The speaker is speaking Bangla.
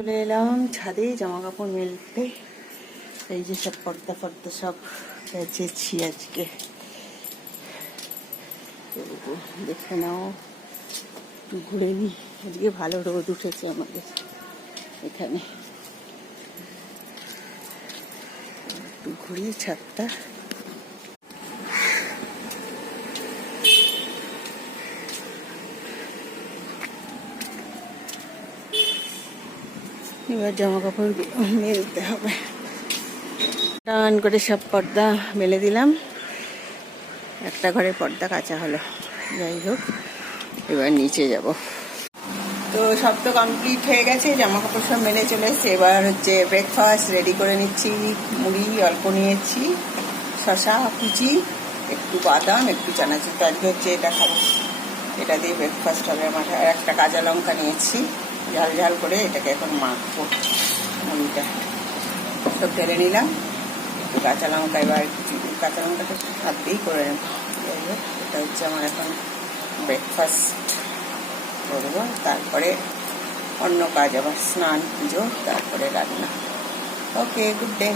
চলে এলাম ছাদে জামা কাপড় মেলতে। এই যে সব পর্দা ফর্দা সব কেচেছি আজকে, দেখে নাও। একটু ঘুরে নি, আজকে ভালো রোদ উঠেছে আমাদের এখানে। একটু ঘুরি ছাদটা। এবার জামা কাপড় মেলতে হবে। টান করে সব পর্দা মেলে দিলাম। একটা ঘরে পর্দা কাচা হলো। যাই হোক, এবার নিচে যাব। তো সব তো কমপ্লিট হয়ে গেছে, জামা কাপড় সব মেলে চলে এসছে। এবার হচ্ছে ব্রেকফাস্ট রেডি করে নিচ্ছি। মুড়ি অল্প নিয়েছি, শশা কুচি, একটু বাদাম, একটু চানাচুর। আজকে হচ্ছে এটা খাবো, এটা দিয়ে ব্রেকফাস্ট হবে আমার। আর একটা কাঁচা লঙ্কা নিয়েছি, ঝাল ঝাল করে এটাকে এখন মাখবো। মুড়িটা সব ঢেলে নিলাম। একটু কাঁচা লঙ্কা, এবার কাঁচা লঙ্কাটা হাত দিয়েই করে নেব। যাই হোক, এটা হচ্ছে আমার এখন ব্রেকফাস্ট করবো। তারপরে অন্য কাজ, আবার স্নান পুজো, তারপরে রান্না। ওকে, গুড ডে।